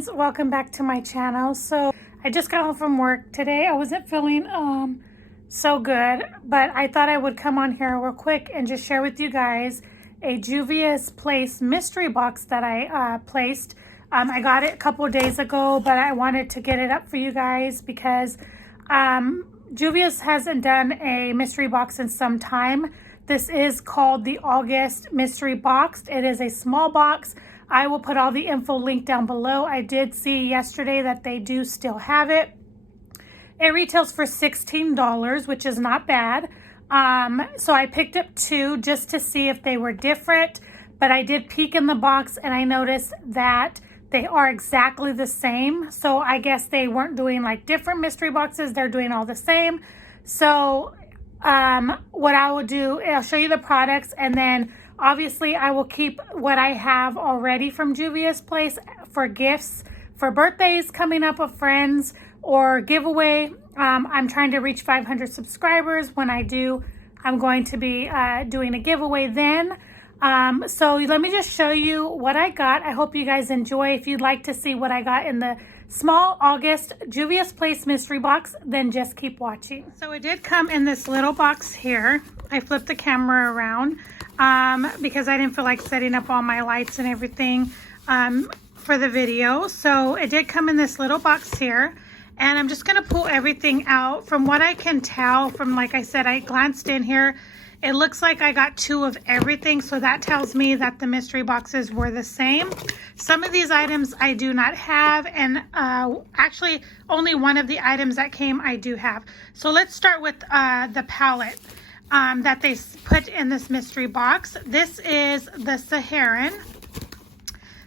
friends, welcome back to my channel. So I just got home from work today. I wasn't feeling so good, but I thought I would come on here real quick and just share with you guys a Juvia'S Place mystery box that I placed. I got it a couple of days ago, but I wanted to get it up for you guys because Juvia'S hasn't done a mystery box in some time. This is called the August mystery box. It is a small box. I will put all the info linked down below. I did see yesterday that they do still have it. It retails for $16, which is not bad. So I picked up two just to see if they were different, but I did peek in the box and I noticed that they are exactly the same. So I guess they weren't doing like different mystery boxes. They're doing all the same. So what I will do, I'll show you the products, and then obviously I will keep what I have already from Juvia'S Place for gifts, for birthdays coming up of friends, or giveaway. I'm trying to reach 500 subscribers. When I do, I'm going to be doing a giveaway then. So let me just show you what I got. I hope you guys enjoy. If you'd like to see what I got in the small August Juvia'S Place mystery box, then just keep watching. So it did come in this little box here. I flipped the camera around because I didn't feel like setting up all my lights and everything for the video. So it did come in this little box here. And I'm just going to pull everything out. From what I can tell, from like I said, I glanced in here. It looks like I got two of everything. So that tells me that the mystery boxes were the same. Some of these items I do not have. And actually, only one of the items that came I do have. So let's start with the palette that they put in this mystery box. This is the Saharan.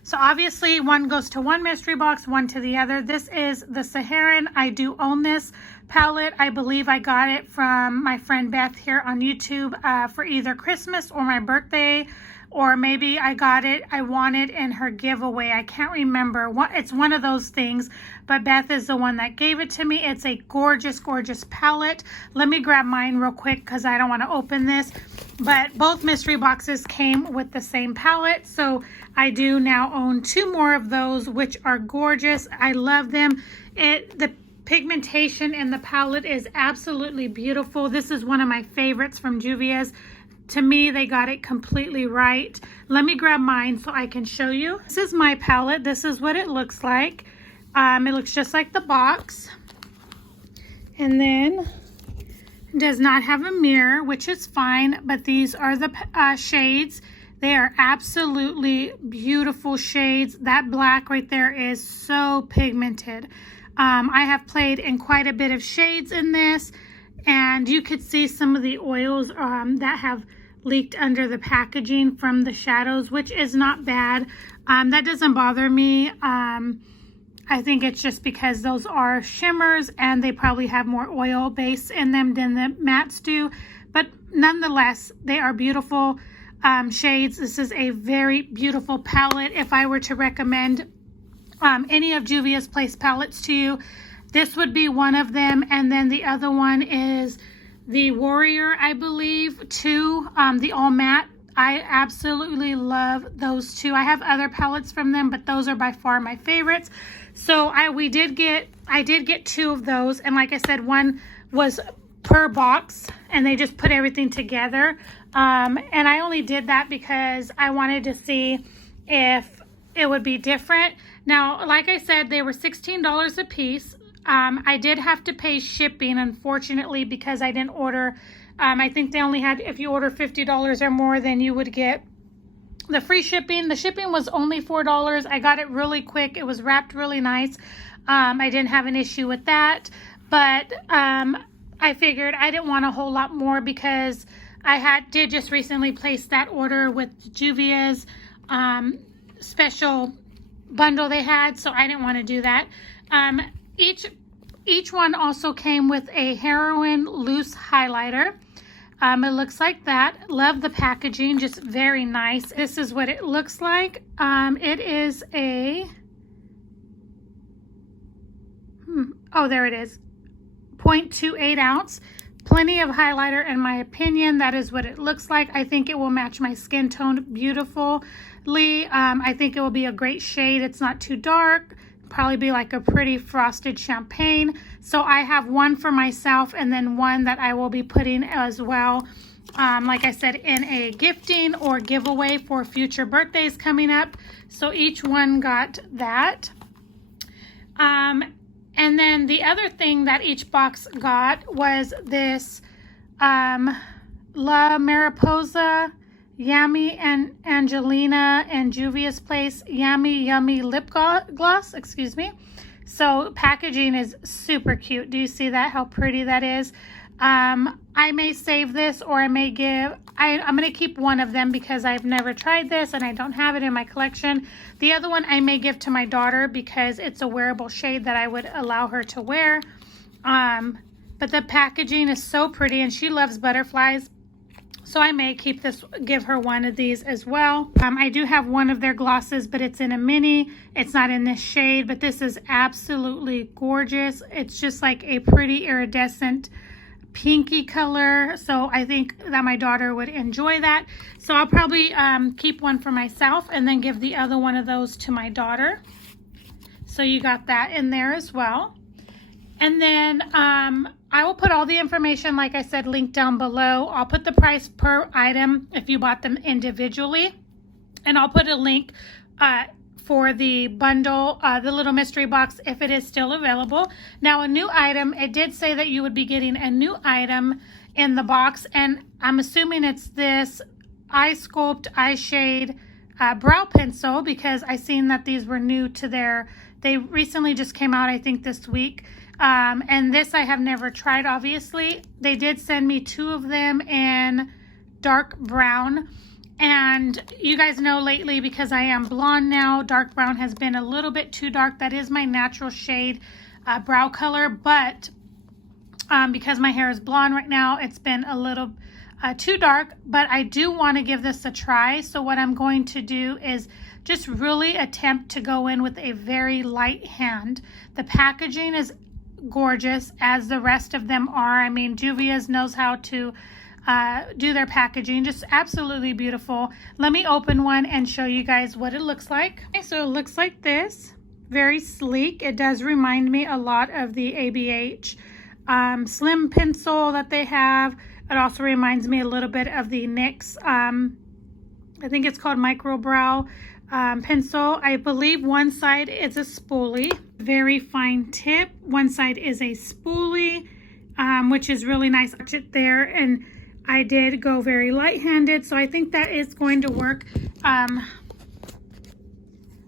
So obviously one goes to one mystery box, one to the other. This is the Saharan. I do own this palette. I believe I got it from my friend Beth here on YouTube for either Christmas or my birthday, or maybe I got it, I won it in her giveaway. I can't remember. It's one of those things, but Beth is the one that gave it to me. It's a gorgeous, gorgeous palette. Let me grab mine real quick because I don't want to open this. But both mystery boxes came with the same palette, so I do now own two more of those, which are gorgeous. I love them. The pigmentation in the palette is absolutely beautiful. This is one of my favorites from Juvia'S. To me, they got it completely right. Let me grab mine so I can show you. This is my palette. This is what it looks like. It looks just like the box. And then it does not have a mirror, which is fine, but these are the shades. They are absolutely beautiful shades. That black right there is so pigmented. I have played in quite a bit of shades in this, and you could see some of the oils that have leaked under the packaging from the shadows, which is not bad. That doesn't bother me. I think it's just because those are shimmers and they probably have more oil base in them than the mattes do. But nonetheless, they are beautiful shades. This is a very beautiful palette. If I were to recommend any of Juvia'S Place palettes to you, this would be one of them. And then the other one is the Warrior, I believe, too. The all matte. I absolutely love those two. I have other palettes from them, but those are by far my favorites. So I did get two of those, and like I said, one was per box, and they just put everything together. And I only did that because I wanted to see if it would be different. Now, like I said, they were $16 a piece. I did have to pay shipping, unfortunately, because I didn't order. I think they only had, if you order $50 or more, then you would get the free shipping. The shipping was only $4. I got it really quick. It was wrapped really nice. I didn't have an issue with that, but I figured I didn't want a whole lot more because I did just recently place that order with Juvia'S special bundle they had, so I didn't want to do that. Each one also came with a heroin loose highlighter. It looks like that. Love the packaging, just very nice. This is what it looks like. It is a, oh, there it is, 0.28 ounce. Plenty of highlighter in my opinion. That is what it looks like. I think it will match my skin tone beautifully. I think it will be a great shade. It's not too dark. probably be like a pretty frosted champagne. So I have one for myself and then one that I will be putting as well, like I said, in a gifting or giveaway for future birthdays coming up. So each one got that. And then the other thing that each box got was this La Mariposa Yummy and Angelina and Juvia'S Place Yummy Lip Gloss, excuse me. So packaging is super cute. Do you see that? How pretty that is? I may save this, or I may give, I'm going to keep one of them because I've never tried this and I don't have it in my collection. The other one I may give to my daughter because it's a wearable shade that I would allow her to wear. But the packaging is so pretty and she loves butterflies. So I may keep this, give her one of these as well. I do have one of their glosses, but it's in a mini. It's not in this shade, but this is absolutely gorgeous. It's just like a pretty iridescent pinky color. So I think that my daughter would enjoy that. So I'll probably keep one for myself and then give the other one of those to my daughter. So you got that in there as well. And then I will put all the information, like I said, linked down below. I'll put the price per item if you bought them individually. And I'll put a link for the bundle, the little mystery box, if it is still available. Now, a new item, it did say that you would be getting a new item in the box. And I'm assuming it's this Eye Sculpt Eye Shade brow pencil, because I seen that these were new to their, they recently just came out, I think this week. And this I have never tried, obviously. They did send me 2 of them in dark brown. And you guys know lately, because I am blonde now, dark brown has been a little bit too dark. That is my natural shade brow color. But because my hair is blonde right now, it's been a little too dark. But I do want to give this a try. So what I'm going to do is just really attempt to go in with a very light hand. The packaging is gorgeous, as the rest of them are. I mean, Juvia'S knows how to do their packaging, just absolutely beautiful. Let me open one and show you guys what it looks like. Okay, so it looks like this, very sleek. It does remind me a lot of the ABH slim pencil that they have. It also reminds me a little bit of the NYX, I think it's called Micro Brow pencil. I believe one side is a spoolie, very fine tip. One side is a spoolie, which is really nice. Watch it there, and I did go very light-handed, so I think that is going to work.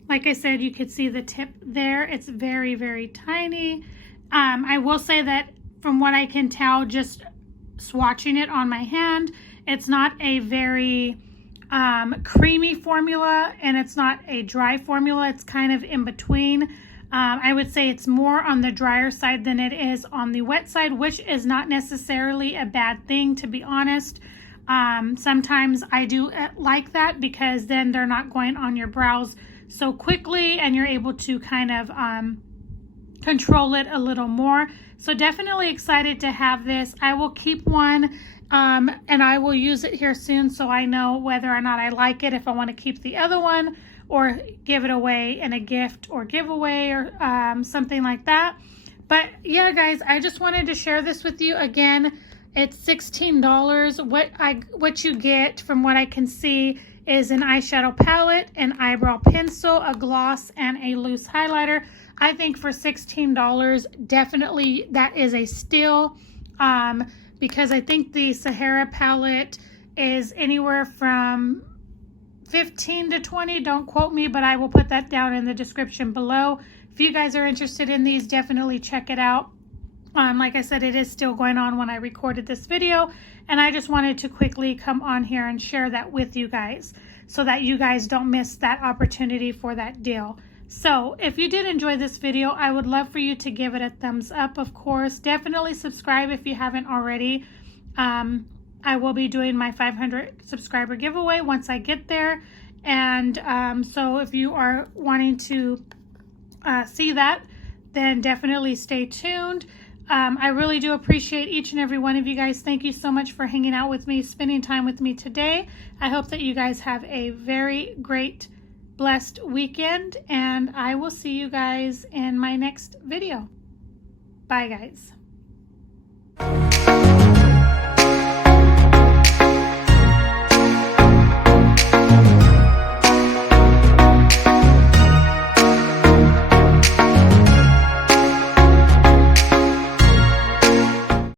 Like I said, you could see the tip there. It's very, very tiny. I will say that from what I can tell, just swatching it on my hand, it's not a very creamy formula, and it's not a dry formula. It's kind of in between. I would say it's more on the drier side than it is on the wet side, which is not necessarily a bad thing, to be honest. Sometimes I do like that, because then they're not going on your brows so quickly and you're able to kind of control it a little more. So definitely excited to have this. I will keep one and I will use it here soon, so I know whether or not I like it, if I want to keep the other one or give it away in a gift or giveaway or something like that. But yeah, guys, I just wanted to share this with you. Again, it's $16. What you get, from what I can see, is an eyeshadow palette, an eyebrow pencil, a gloss, and a loose highlighter. I think for $16, definitely that is a steal, because I think the Sahara palette is anywhere from $15 to $20. Don't quote me, but I will put that down in the description below. If you guys are interested in these, definitely check it out. Like I said, it is still going on when I recorded this video, and I just wanted to quickly come on here and share that with you guys, so that you guys don't miss that opportunity for that deal. So if you did enjoy this video, I would love for you to give it a thumbs up, of course. Definitely subscribe if you haven't already. I will be doing my 500 subscriber giveaway once I get there. And so if you are wanting to see that, then definitely stay tuned. I really do appreciate each and every one of you guys. Thank you so much for hanging out with me, spending time with me today. I hope that you guys have a very great blessed weekend, and I will see you guys in my next video. Bye, guys.